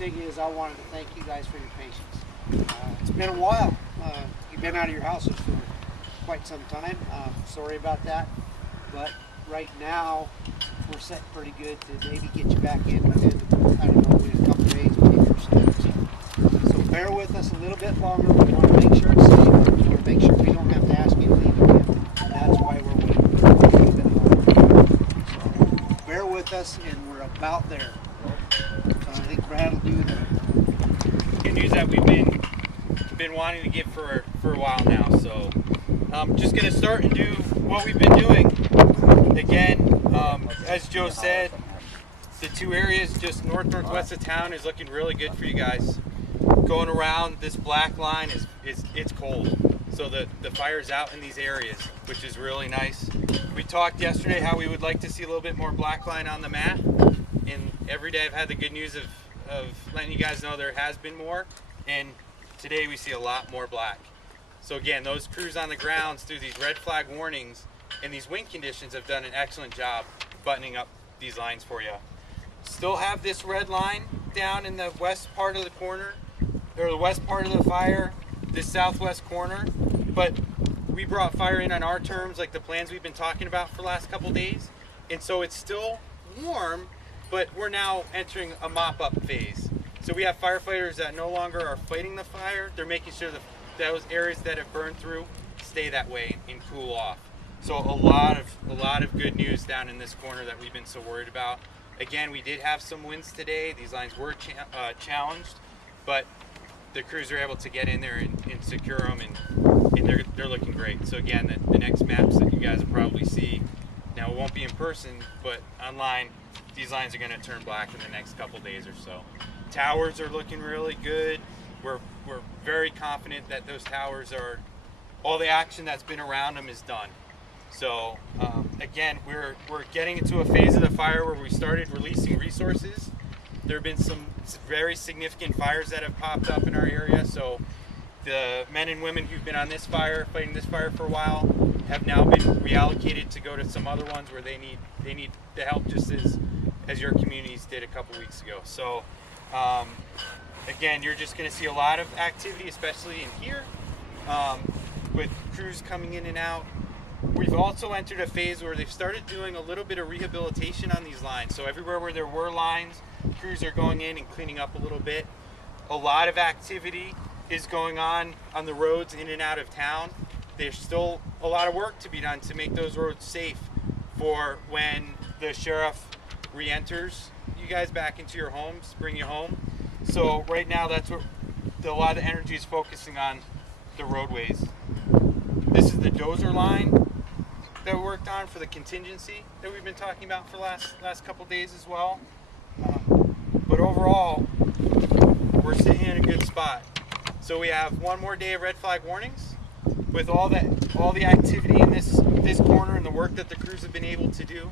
thing is, I wanted to thank you guys for your patience. It's been a while. You've been out of your houses for quite some time. Sorry about that, but right now we're set pretty good to maybe get you back in within, I don't know, within a couple of days, maybe or so. So bear with us a little bit longer. We want to make sure it's safe. We want to make sure we don't have to ask you to leave again. That's why we're waiting for a little bit longer. So bear with us, and we're about there. So I think Brad will do the good news that we've been wanting to get for a while now. So I'm just going to start and do what we've been doing. Again, as Joe said, the two areas just northwest of town is looking really good for you guys. Going around this black line it's cold, so the fire's out in these areas, which is really nice. We talked yesterday how we would like to see a little bit more black line on the map, and every day I've had the good news of letting you guys know there has been more, and today we see a lot more black. So again, those crews on the grounds through these red flag warnings and these wind conditions have done an excellent job buttoning up these lines for you. Still have this red line down in the west part of the corner, or the west part of the fire, this southwest corner, but we brought fire in on our terms, like the plans we've been talking about for the last couple days, and so it's still warm, but we're now entering a mop-up phase. So we have firefighters that no longer are fighting the fire, they're making sure that those areas that have burned through stay that way and cool off. So a lot of good news down in this corner that we've been so worried about. Again, we did have some winds today. These lines were challenged, but the crews are able to get in there and secure them, and they're looking great. So again, the next maps that you guys will probably see, now it won't be in person, but online, these lines are going to turn black in the next couple days or so. Towers are looking really good. We're very confident that those towers are, all the action that's been around them is done. So again, we're getting into a phase of the fire where we started releasing resources. There have been some very significant fires that have popped up in our area. So the men and women who've been on this fire, fighting this fire for a while, have now been reallocated to go to some other ones where they need the help, just as your communities did a couple weeks ago. So again, you're just going to see a lot of activity, especially in here, with crews coming in and out. We've also entered a phase where they've started doing a little bit of rehabilitation on these lines. So everywhere where there were lines, crews are going in and cleaning up a little bit. A lot of activity is going on the roads in and out of town. There's still a lot of work to be done to make those roads safe for when the sheriff re-enters you guys back into your homes, bring you home. So right now, that's what a lot of energy is focusing on, the roadways. This is the dozer line that we worked on for the contingency that we've been talking about for the last couple days as well. But overall, we're sitting in a good spot. So we have one more day of red flag warnings. With all the activity in this corner and the work that the crews have been able to do,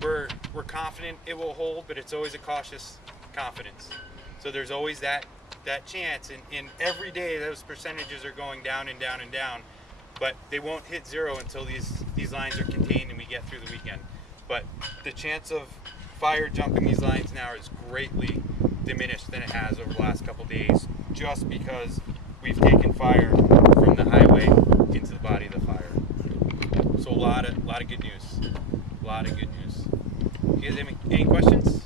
we're confident it will hold, but it's always a cautious confidence. So there's always that chance, and every day those percentages are going down and down and down, but they won't hit zero until these lines are contained and we get through the weekend. But the chance of fire jumping these lines now is greatly diminished than it has over the last couple days, just because we've taken fire from the highway into the body of the fire. So a lot of good news. A lot of good news. You guys have any questions?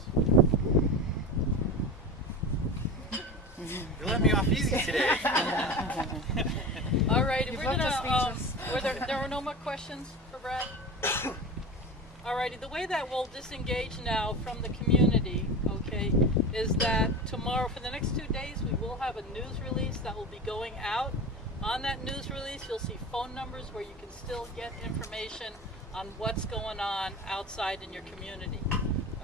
You let me off easy today. All right, we're gonna. There were no more questions for Brad. All righty, the way that we'll disengage now from the community, okay, is that tomorrow, for the next 2 days, we will have a news release that will be going out. On that news release, you'll see phone numbers where you can still get information on what's going on outside in your community.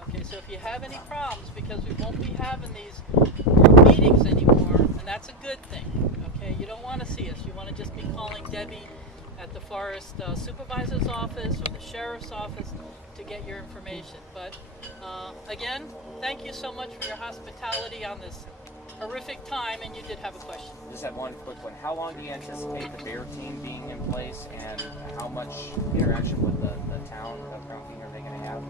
Okay, so if you have any problems, because we won't be having these group meetings anymore, and that's a good thing, okay? You don't want to see us. You want to just be calling Debbie at the forest supervisor's office or the sheriff's office to get your information. But again, thank you so much for your hospitality on this horrific time, and you did have a question. Just have one quick one. How long do you anticipate the bear team being in place, and how much interaction with the town of Crown King are they going to have?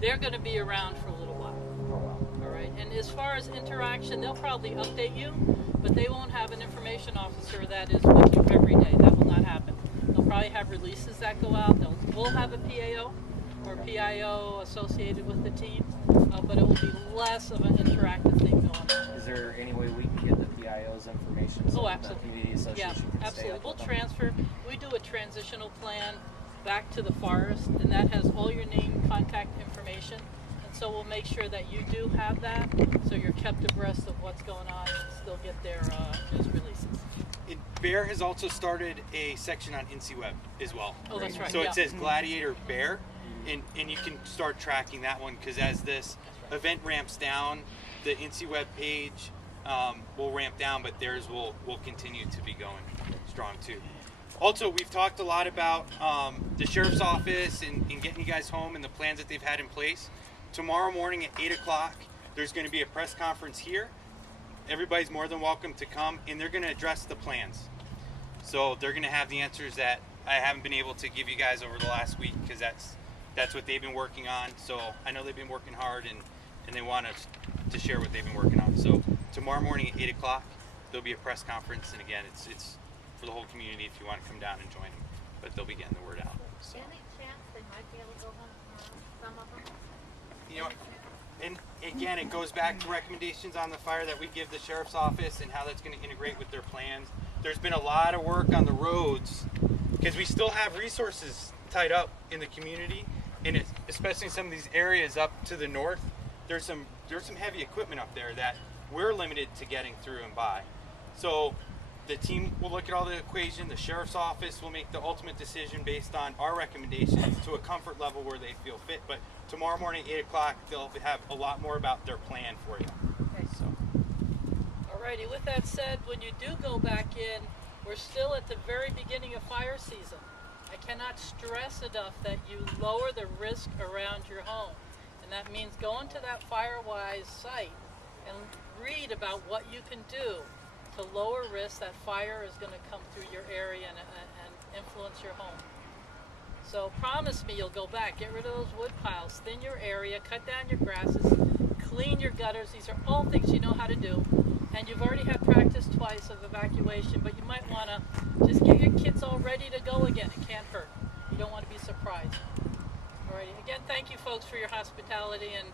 They're going to be around for a little while. For a while. right. And as far as interaction, they'll probably update you, but they won't have an information officer that is with you every day. That will not happen. They'll probably have releases that go out. We'll have a PAO or PIO associated with the team, but it will be less of an interactive thing going on. Is there any way we can get the PIO's information so Oh, the absolutely. community association can stay Absolutely. up We'll with them? transfer. We do a transitional plan back to the forest, and that has all your name, contact information. And so we'll make sure that you do have that, so you're kept abreast of what's going on and still get their news releases. Bear has also started a section on INCI-Web as well. Oh, that's right. So yeah. it says Gladiator Bear, and you can start tracking that one, because as this event ramps down, the INCI-Web page will ramp down, but theirs will continue to be going strong too. Also, we've talked a lot about the sheriff's office and getting you guys home and the plans that they've had in place. Tomorrow morning at 8 o'clock, there's going to be a press conference here. Everybody's more than welcome to come, and they're going to address the plans. So they're going to have the answers that I haven't been able to give you guys over the last week, because that's what they've been working on. So I know they've been working hard, and they want us to share what they've been working on. So tomorrow morning at 8 o'clock, there'll be a press conference, and again, it's for the whole community if you want to come down and join them. But they'll be getting the word out. So. Any chance they might be able to go home tomorrow? Some of them? You know, and again, it goes back to recommendations on the fire that we give the sheriff's office and how that's going to integrate with their plans. There's been a lot of work on the roads, because we still have resources tied up in the community, and especially in some of these areas up to the north. There's some heavy equipment up there that we're limited to getting through and by. So the team will look at all the equation. The sheriff's office will make the ultimate decision based on our recommendations to a comfort level where they feel fit. But tomorrow morning, 8 o'clock, they'll have a lot more about their plan for you. Okay. So. Alrighty, with that said, when you do go back in, we're still at the very beginning of fire season. I cannot stress enough that you lower the risk around your home. And that means going to that FireWise site and read about what you can do to lower risk that fire is going to come through your area and influence your home. So promise me you'll go back, get rid of those wood piles, thin your area, cut down your grasses, clean your gutters. These are all things you know how to do. And you've already had practice twice of evacuation, but you might want to just get your kids all ready to go again. It can't hurt. You don't want to be surprised. Alrighty, again, thank you folks for your hospitality, and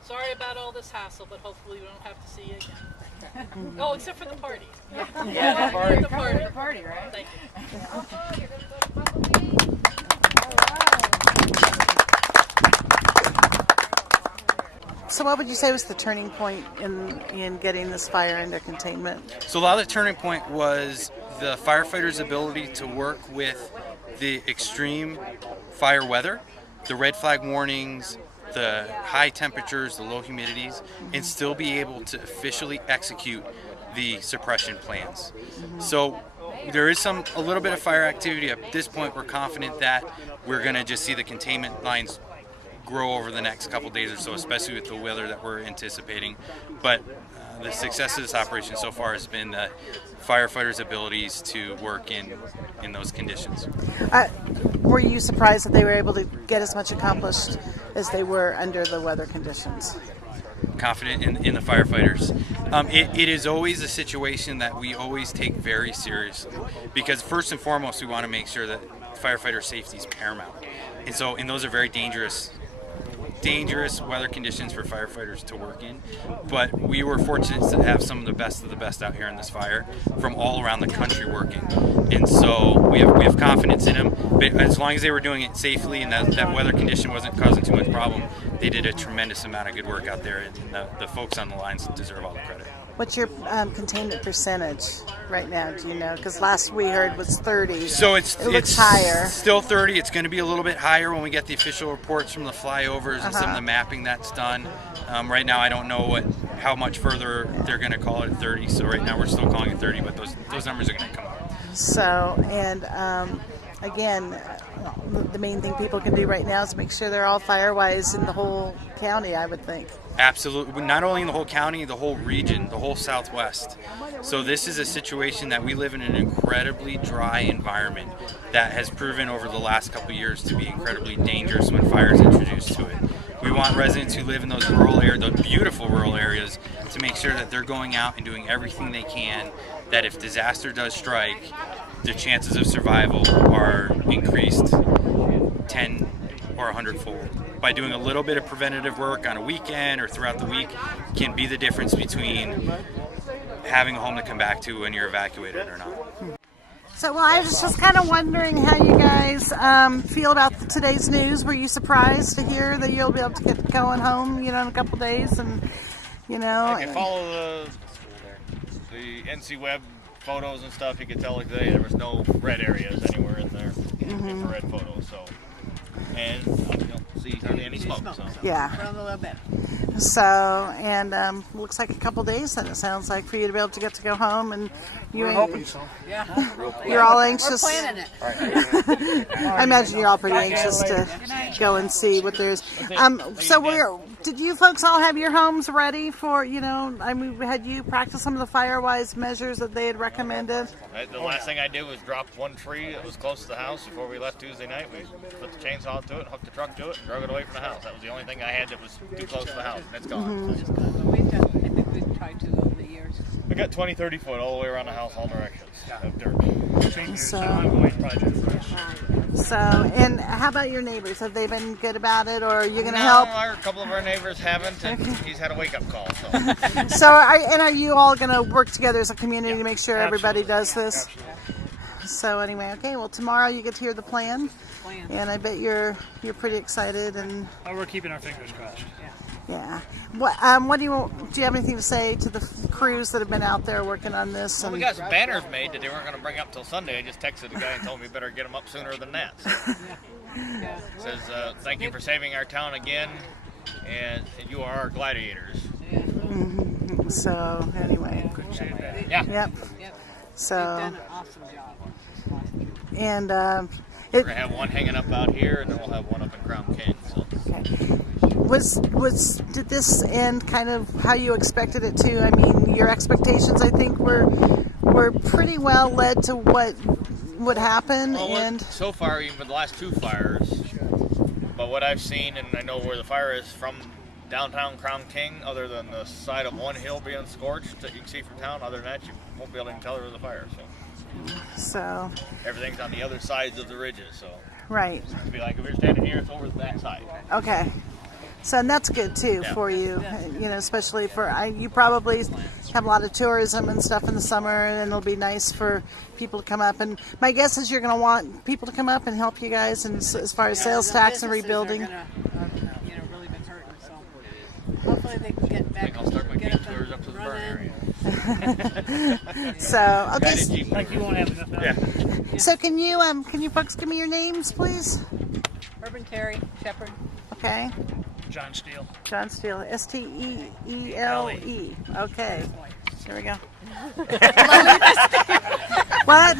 sorry about all this hassle, but hopefully we don't have to see you again. Oh, except for the party. Yeah, the party. The party. The party, right? Thank you. Oh, you're going to go to public meeting? So what would you say was the turning point in getting this fire into containment? So a lot of the turning point was the firefighters' ability to work with the extreme fire weather, the red flag warnings, the high temperatures, the low humidities, and still be able to officially execute the suppression plans. So there is a little bit of fire activity. At this point, we're confident that we're going to just see the containment lines grow over the next couple days or so, especially with the weather that we're anticipating. But the success of this operation so far has been the firefighters' abilities to work in those conditions. Were you surprised that they were able to get as much accomplished as they were under the weather conditions? Confident in the firefighters. It is always a situation that we always take very seriously, because first and foremost we want to make sure that firefighter safety is paramount, and those are very dangerous weather conditions for firefighters to work in. But we were fortunate to have some of the best out here in this fire from all around the country working, and so we have confidence in them. But as long as they were doing it safely and that weather condition wasn't causing too much problem, they did a tremendous amount of good work out there, and the folks on the lines deserve all the credit. What's your containment percentage right now? Do you know? Because last we heard was 30. So it looks higher. Still 30. It's going to be a little bit higher when we get the official reports from the flyovers and some of the mapping that's done. Right now, I don't know how much further they're going to call it 30. So right now we're still calling it 30, but those numbers are going to come up. So, and again, the main thing people can do right now is make sure they're all FireWise in the whole county, I would think. Absolutely. Not only in the whole county, the whole region, the whole Southwest. So this is a situation that we live in an incredibly dry environment that has proven over the last couple of years to be incredibly dangerous when fire is introduced to it. We want residents who live in those rural areas, those beautiful rural areas, to make sure that they're going out and doing everything they can, that if disaster does strike, the chances of survival are increased 10 or 100-fold. By doing a little bit of preventative work on a weekend or throughout the week can be the difference between having a home to come back to when you're evacuated or not. So, well, I was just kind of wondering how you guys feel about today's news. Were you surprised to hear that you'll be able to get going home, in a couple days, and You can follow the NC Web photos and stuff. You can tell today there was no red areas anywhere in there, infrared photos. So, and you don't see hardly any smoke. So. Yeah. From a little bit. So, and looks like a couple days then, it sounds like, for you to be able to get to go home, and We're hoping so. Yeah. You're all anxious. We're planning it. I imagine you're all pretty anxious to go and see what there is. So, did you folks all have your homes ready for, had you practiced some of the FireWise measures that they had recommended? The last thing I did was drop one tree that was close to the house before we left Tuesday night. We put the chainsaw to it, hooked the truck to it, and drug it away from the house. That was the only thing I had that was too close to the house, and it's gone. I think we've tried to over the years. We got 20, 30 foot all the way around the house, all directions of dirt. So, and how about your neighbors? Have they been good about it, or are you going to help? A couple of our neighbors haven't, and he's had a wake-up call. So, So, are you all going to work together as a community to make sure everybody does this? So anyway, okay. Well, tomorrow you get to hear the plan, and I bet you're pretty excited. And we're keeping our fingers crossed. yeah. What do you have anything to say to the crews that have been out there working on this? well, we got some banners made that they weren't going to bring up till Sunday. I just texted the guy and told me we better get them up sooner than that. So. It says, thank you for saving our town again, and you are our gladiators. So anyway. Yeah. Yep. So. Done an awesome job. And We're going to have one hanging up out here, and then we'll have one up in Crown King. So. Did this end kind of how you expected it to? I mean, your expectations, I think, were pretty well led to what would happen. Well, and so far, even with the last two fires, but what I've seen, and I know where the fire is from downtown Crown King, other than the side of one hill being scorched that you can see from town, other than that, you won't be able to even tell there was a fire. So everything's on the other sides of the ridges. So right. it'd be like if you're standing here, it's over that side. Okay. So and that's good too for you, especially you probably have a lot of tourism and stuff in the summer, and it'll be nice for people to come up. And my guess is you're going to want people to come up and help you guys, and as far as sales tax and rebuilding. Really been hurting, so hopefully they can get back. I think I'll start my game tours up to the burn area. So okay. Like you won't have enough time. Yeah. So can you folks give me your names, please? Urban Terry Shepherd. Okay. John Steele. John Steele, Steele. Okay. There we go. What?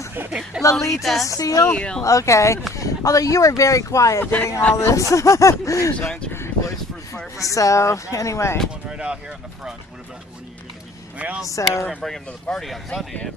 Lolita Steele? Okay. Although you were very quiet during all this. Signs are going to be placed for the firefighters. So, anyway. One right out here on the front. What are you going to be doing? Well, So- we're going to bring them to the party on Sunday.